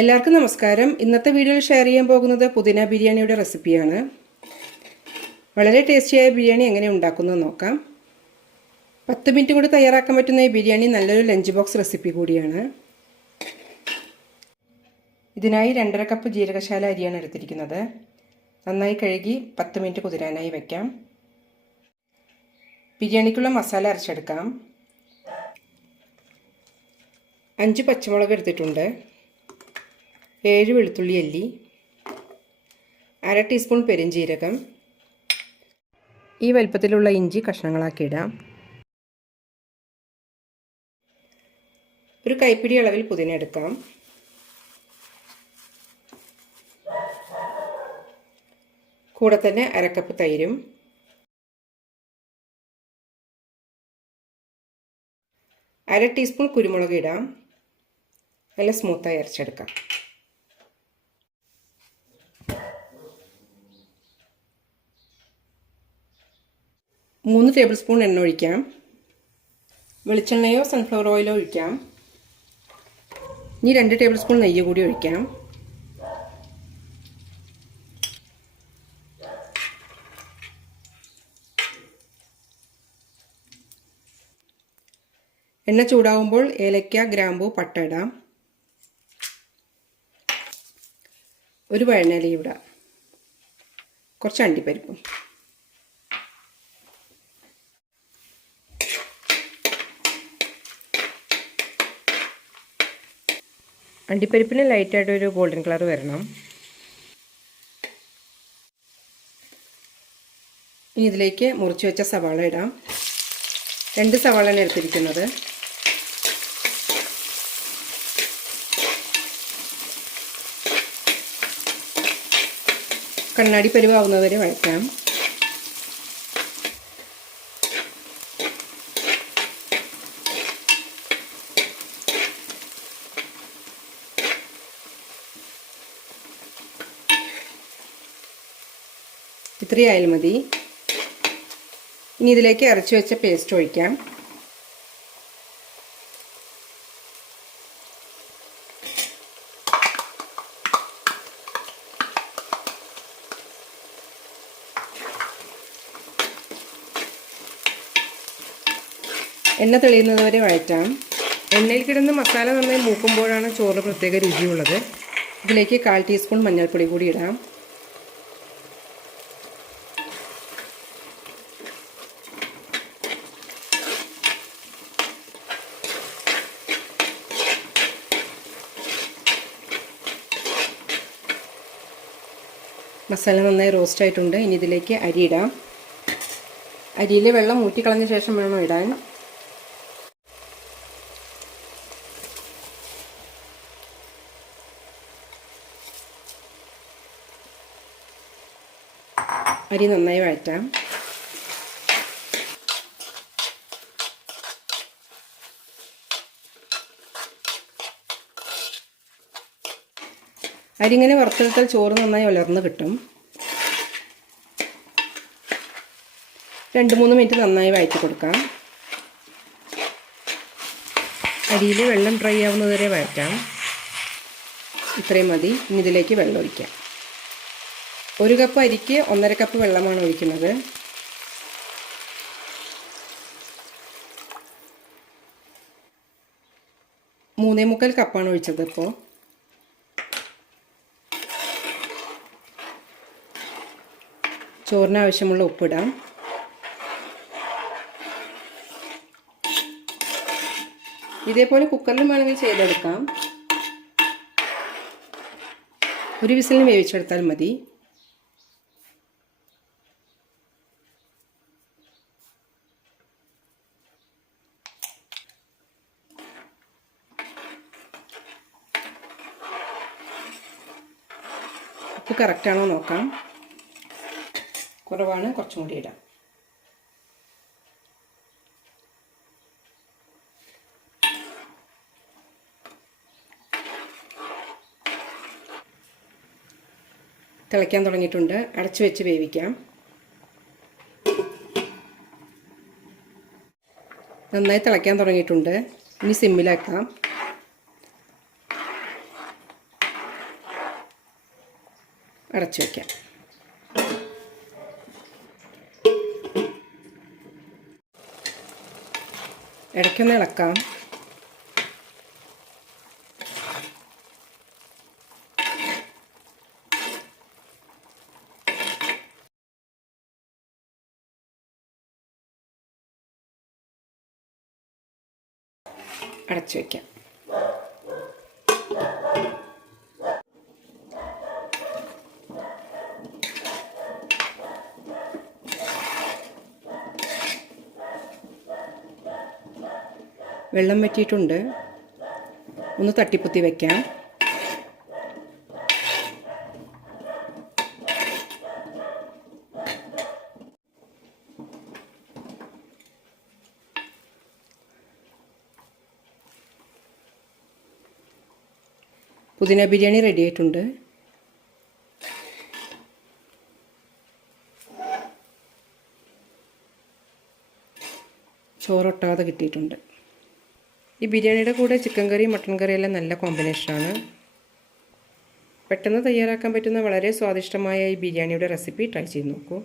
എല്ലാവർക്കും നമസ്കാരം. ഇന്നത്തെ വീഡിയോയിൽ ഷെയർ ചെയ്യാൻ പോകുന്നത് പുതിന ബിരിയാണിയുടെ റെസിപ്പിയാണ് വളരെ ടേസ്റ്റിയായ ബിരിയാണി എങ്ങനെ ഉണ്ടാക്കുന്നത് നോക്കാം. പത്ത് മിനിറ്റ് കൊണ്ട് തയ്യാറാക്കാൻ പറ്റുന്ന ഈ ബിരിയാണി നല്ലൊരു ലഞ്ച് ബോക്സ് റെസിപ്പി കൂടിയാണ്. ഇതിനായി രണ്ടര കപ്പ് ജീരകശാല അരിയാണ് എടുത്തിരിക്കുന്നത്. നന്നായി കഴുകി പത്ത് മിനിറ്റ് കുതിരാനായി വയ്ക്കാം ബിരിയാണിക്കുള്ള മസാല അരച്ചെടുക്കാം. അഞ്ച് പച്ചമുളക് എടുത്തിട്ടുണ്ട്. ഏഴ് വെളുത്തുള്ളി അല്ലി അര ടീസ്പൂൺ പെരിഞ്ജീരകം ഈ വലിപ്പത്തിലുള്ള ഇഞ്ചി കഷ്ണങ്ങളാക്കി ഇടാം ഒരു കൈപ്പിടി അളവിൽ പുതിന എടുക്കാം. കൂടെ തന്നെ അരക്കപ്പ് തൈരും. അര ടീസ്പൂൺ കുരുമുളക് ഇടാം. നല്ല സ്മൂത്തായി അരച്ചെടുക്കാം. മൂന്ന് ടേബിൾ സ്പൂൺ എണ്ണ ഒഴിക്കാം. വെളിച്ചെണ്ണയോ സൺഫ്ലവർ ഓയിലോ ഒഴിക്കാം. ഇനി രണ്ട് ടേബിൾ സ്പൂൺ നെയ്യ് കൂടി ഒഴിക്കാം. എണ്ണ ചൂടാവുമ്പോൾ ഏലക്ക ഗ്രാമ്പു പട്ട ഇടാം. ഒരു വഴനലി ഇടാം. കുറച്ച് അണ്ടിപ്പരിപ്പും. അണ്ടിപ്പരിപ്പിന് ലൈറ്റായിട്ട് ഒരു ഗോൾഡൻ കളർ വരണം. ഇനി ഇതിലേക്ക് മുറിച്ച് വെച്ച സവാള ഇടാം. രണ്ട് സവാളയാണ് എടുത്തിരിക്കുന്നത്. കണ്ണാടി പരിവാവുന്നവരെ വഴറ്റാം. ഇത്രയായാലും മതി. ഇനി ഇതിലേക്ക് ഇറച്ചി വെച്ച പേസ്റ്റ് ഒഴിക്കാം. എണ്ണ തെളിയുന്നത് വരെ വഴറ്റാം. എണ്ണയിൽ കിടന്ന് മസാല നന്നായി മൂക്കുമ്പോഴാണ് ചോറ് പ്രത്യേക രുചിയുള്ളത്. ഇതിലേക്ക് കാൽ ടീസ്പൂൺ മഞ്ഞൾപ്പൊടി കൂടി ഇടാം. മസാല നന്നായി റോസ്റ്റ് ആയിട്ടുണ്ട്. ഇനി ഇതിലേക്ക് അരി ഇടാം. അരിയിലെ വെള്ളം ഊറ്റിക്കളഞ്ഞ ശേഷം വേണം ഇടാൻ. അരി നന്നായി വഴറ്റാം. അരി ഇങ്ങനെ വറുത്തെടുത്താൽ ചോറ് നന്നായി ഉലർന്ന് കിട്ടും. രണ്ട് മൂന്ന് മിനിറ്റ് നന്നായി വഴറ്റി കൊടുക്കാം. അരിയിൽ വെള്ളം ഡ്രൈ ആവുന്നതുവരെ വഴറ്റാം. ഇത്രയും മതി. ഇനി ഇതിലേക്ക് വെള്ളം ഒഴിക്കാം. ഒരു കപ്പ് അരിക്ക് ഒന്നര കപ്പ് വെള്ളമാണ് ഒഴിക്കുന്നത്. മൂന്നേ മുക്കാൽ കപ്പാണ് ഒഴിച്ചത് ഇപ്പോൾ ചോറിന് ആവശ്യമുള്ള ഉപ്പിടാം. ഇതേപോലെ കുക്കറിലും വേണമെങ്കിൽ ചെയ്തെടുക്കാം. ഒരു വിസിലിന് വേവിച്ചെടുത്താൽ മതി. ഉപ്പ് കറക്റ്റാണോ നോക്കാം. കുറവാണ് കുറച്ചും കൂടി ഇടാം. തിളയ്ക്കാൻ തുടങ്ങിയിട്ടുണ്ട്. അടച്ചു വെച്ച് വേവിക്കാം. നന്നായി തിളയ്ക്കാൻ തുടങ്ങിയിട്ടുണ്ട്. ഇനി സിമ്മിലാക്കാം. അടച്ചു വയ്ക്കാം ഇടയ്ക്കൊന്ന് ഇളക്കാം. അടച്ചു വയ്ക്കാം വെള്ളം വറ്റിയിട്ടുണ്ട്. ഒന്ന് തട്ടിപ്പൊത്തി വയ്ക്കാം പുതിന ബിരിയാണി റെഡി ആയിട്ടുണ്ട്. ചോറൊട്ടാതെ കിട്ടിയിട്ടുണ്ട്. ഈ ബിരിയാണിയുടെ കൂടെ ചിക്കൻ കറി മട്ടൻ കറി എല്ലാം നല്ല കോമ്പിനേഷനാണ് പെട്ടെന്ന് തയ്യാറാക്കാൻ പറ്റുന്ന വളരെ സ്വാദിഷ്ടമായ ഈ ബിരിയാണിയുടെ റെസിപ്പി ട്രൈ ചെയ്ത് നോക്കൂ.